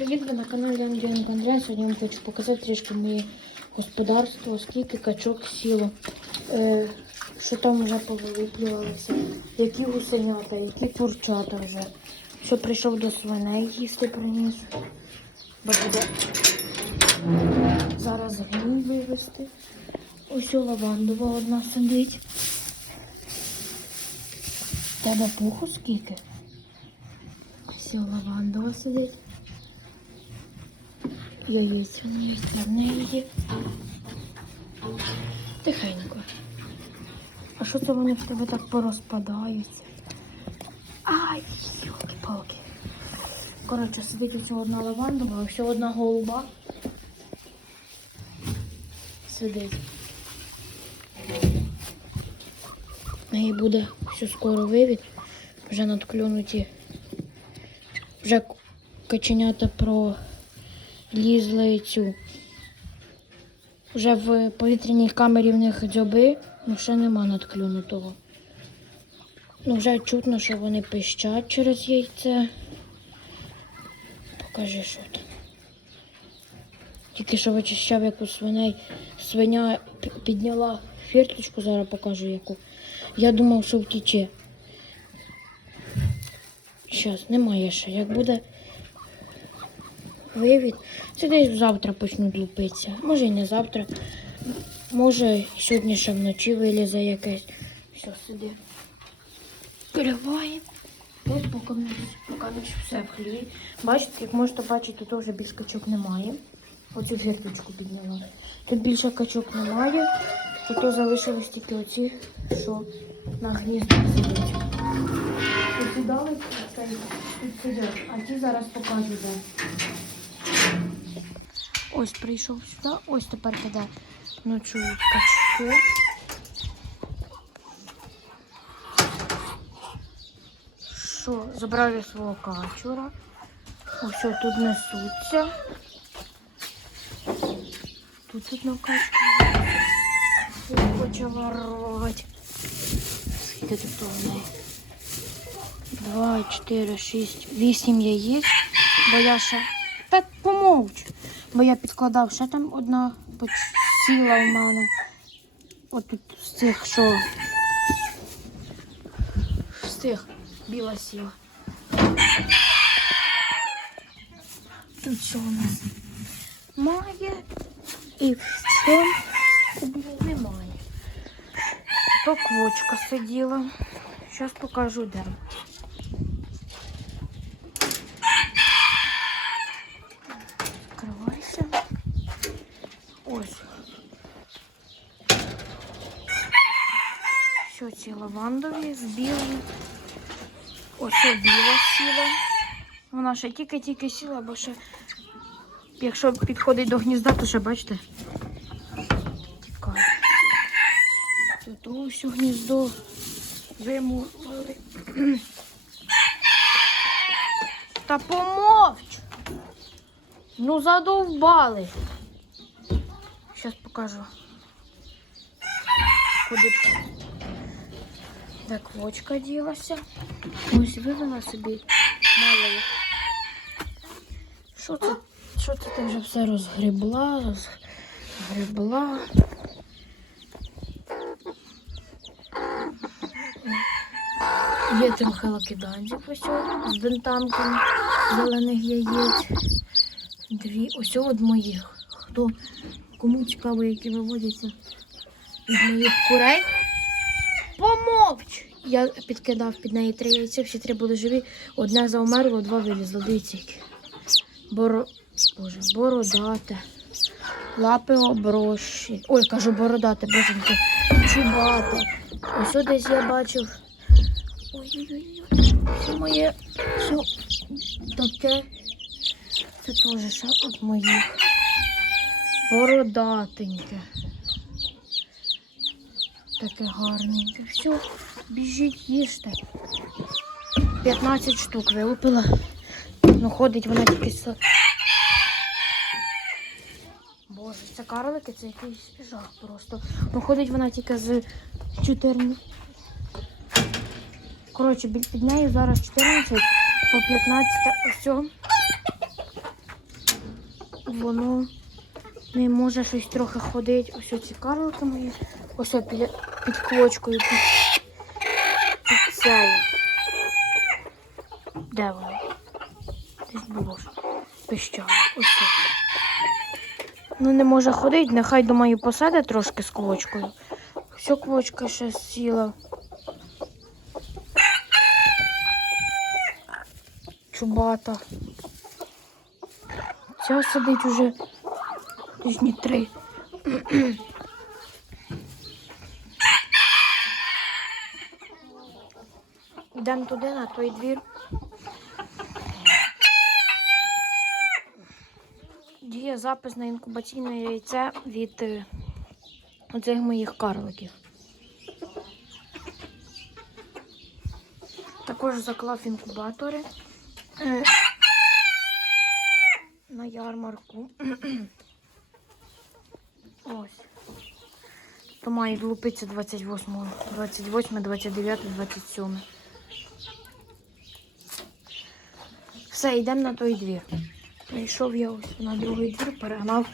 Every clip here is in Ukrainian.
Привіт, ви на каналі Ангелінка Андрея. Сьогодні вам хочу показати трішки моє господарство, скільки качок сіло, е, що там вже повиліплювалося, які гусенята, які курчата вже. Що прийшов до свиней їсти приніс. Бо буде зараз гній вивезти. Ось лавандова одна сидить. Тебе пуху скільки? Ось лавандова сидить. Яєць у неї в неї є. Тихенько. А що це вони в тебе так порозпадаються? Ай, йолки-палки. Коротше, сидить ось одна лавандова, ось одна голуба. Сидить. Неї буде все скоро вивід. Вже надклюнуті. Вже каченята про лізли цю. Вже в повітряній камері в них дзьоби, ну ще нема надклюнутого. Ну, вже чутно, що вони пищать через яйце. Покажи, що там. Тільки що вичищав яку свиней. Свиня підняла фірточку, зараз покажу яку. Я думав, що втіче. Зараз, немає ще. Як буде вивід. Це десь завтра почнуть лупитися. Може і не завтра. Може сьогодні ще вночі вилізе якесь. Все, сиди. Криває. Ось поки поки все в хліві. Бачите, як можете бачити, тут вже більш качок немає. Оцю фірточку підняла. Тут більше качок немає. Тут залишились тільки оці, що на гніздах сидять. Посідали, а ті зараз покажу. Ось прийшов сюди, ось тепер де ночують качки. Що, забрав я свого качура. Ось тут несуться. Тут одна качка. Хоче воровать. Скільки тут у неї? Два, чотири, шість, вісім яєць. Бо я ще. Так помовч. Бо я підкладав ще там одна сіла у мене. От тут з цих, що. З цих біла сіла. Тут що у нас? Має і в цьому немає. То сиділа. Зараз покажу де. Відкривайся. Ось. Що ці лавандові з білими. Ось біла сіла. Вона ще тільки-тільки сіла, бо ще, якщо підходить до гнізда, то ще бачите. Тікає. Тут ось гніздо вимурили. Та помовч. Ну задовбали. Зараз покажу. Куди де квочка ділася. Ось вивела собі мало. Що це? Що це ти вже все розгребла, розгребла? Є трохи лакіданців ось з бентамками зелених яєць. Дві. Ось от моїх. Хто кому цікаво, які виводяться від моїх курей. Помовч! Я підкидав під неї три яйця, всі три були живі. Одне заумерло, два вилізло. Дивіться. Боро... Боже, бородате. Лапи оброші. Ой, кажу бородате, боженьки. Чубате. Ось десь я бачив. Ой-ой-ой. Все моє. Все таке. Це теж от моїх. Бородатеньке. Таке гарненьке. Все, біжіть, їжте. 15 штук вилупила. Ну, ходить вона тільки з. Боже, це карлики, це якийсь жах просто. Ну, ходить вона тільки з 14. Коротше, під нею зараз 14 по 15 ось. воно не може щось трохи ходити. Ось ці карлики мої. Ось під, під клочкою, під, під цею. Де воно? Десь було. Пищало. Ось. Ну не може ходити, нехай думаю посаде трошки з квочкою. Все квочка ще сіла. Чубата. Ця сидить уже тижні три. Йдемо туди, на той двір. Діє запис на інкубаційне яйце від е, оцих моїх карликів. Також заклав інкубатори е, на ярмарку. Ось. То має влупитися 28, 28, 29, 27. Все, йдемо на той двір. Прийшов я ось на другий двір, перегнав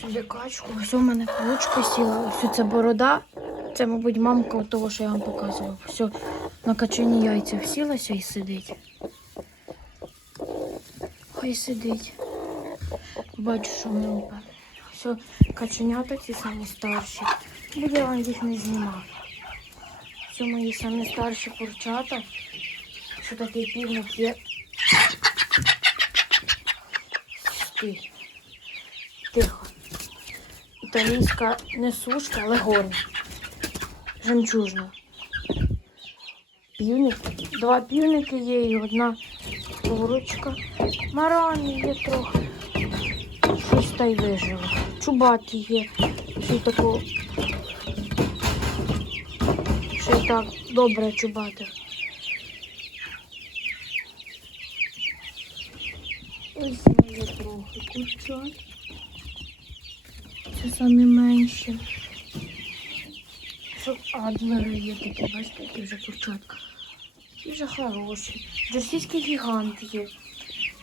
сюди качку. Ось у мене куличка сіла. Ось це борода. Це, мабуть, мамка того, що я вам показував. Все, на качані яйця всілася і сидить. Хай сидить. Бачу, що певно. Все, каченята ці самі старші. Бо я вам їх не знімав. Це мої самі старші курчата. Що такий півник є. Стій. Тихо. Італійська не сушка, але горна. Жемчужна. Півник. Два півники є і одна курочка. Марані є трохи. Щось та й вижило. Чубаті є. Ще й таку. Ще так добре чубати. Ось курчат. Це самі менші. Що адлери є такі, бачите, які вже курчатка. Ті вже хороші. Російський гігант є.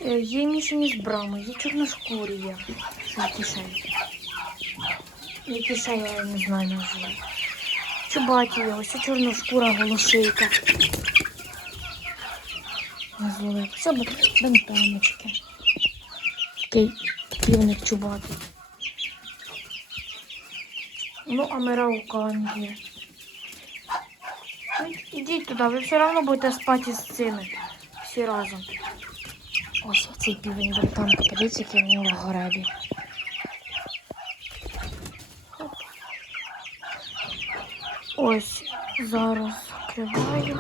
Е, Є мішані з брами, є чорношкурі є. Що є? Які ще я не знаю назву. Чубаті є, ось чорношкура голошийка. Назвали. Все буде бентамочки. Такий півник чубатий. Ну, а Мираукан є. Ну, Ідіть туди, ви все одно будете спати з цими. Всі разом. Ось цей півень бентамка. Подивіться, який в нього гореві. Оп. Ось зараз закриваю.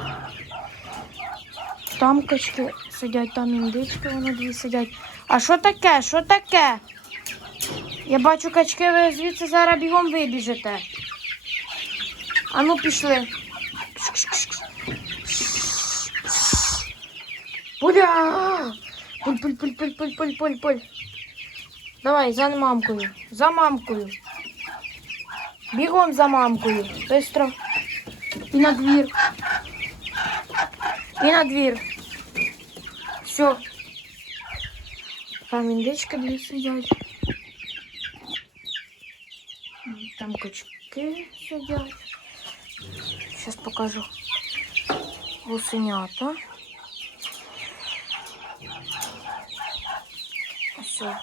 Там качки сидять, там індички, вони дві сидять. А що таке? Що таке? Я бачу качки, ви звідси зараз бігом вибіжете. А ну пішли. Пуля! Пуль, пуль, пуль, пуль, пуль, пуль, пуль, пуль. Давай, за мамкою. За мамкою. Бігом за мамкою. Быстро. І на двір. І на двір. Все. Там індички дві сидять. Там качки сидять. Сейчас покажу гусенята. Все.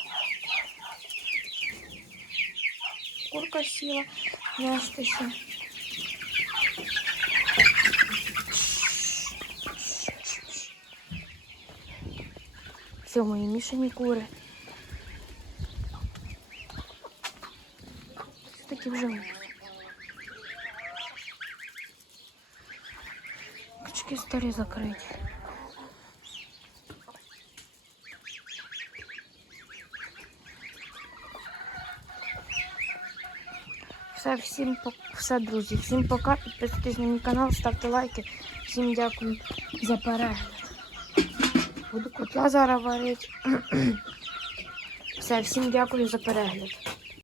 Курка сіла нестися. Все, мої мішані кури. Це такі вже Качки старі закриті. Все, всім все, друзі. Всім пока. Підписуйтесь на мій канал, ставте лайки. Всім дякую за перегляд. Буду котла зараз варити. Все, всім дякую за перегляд.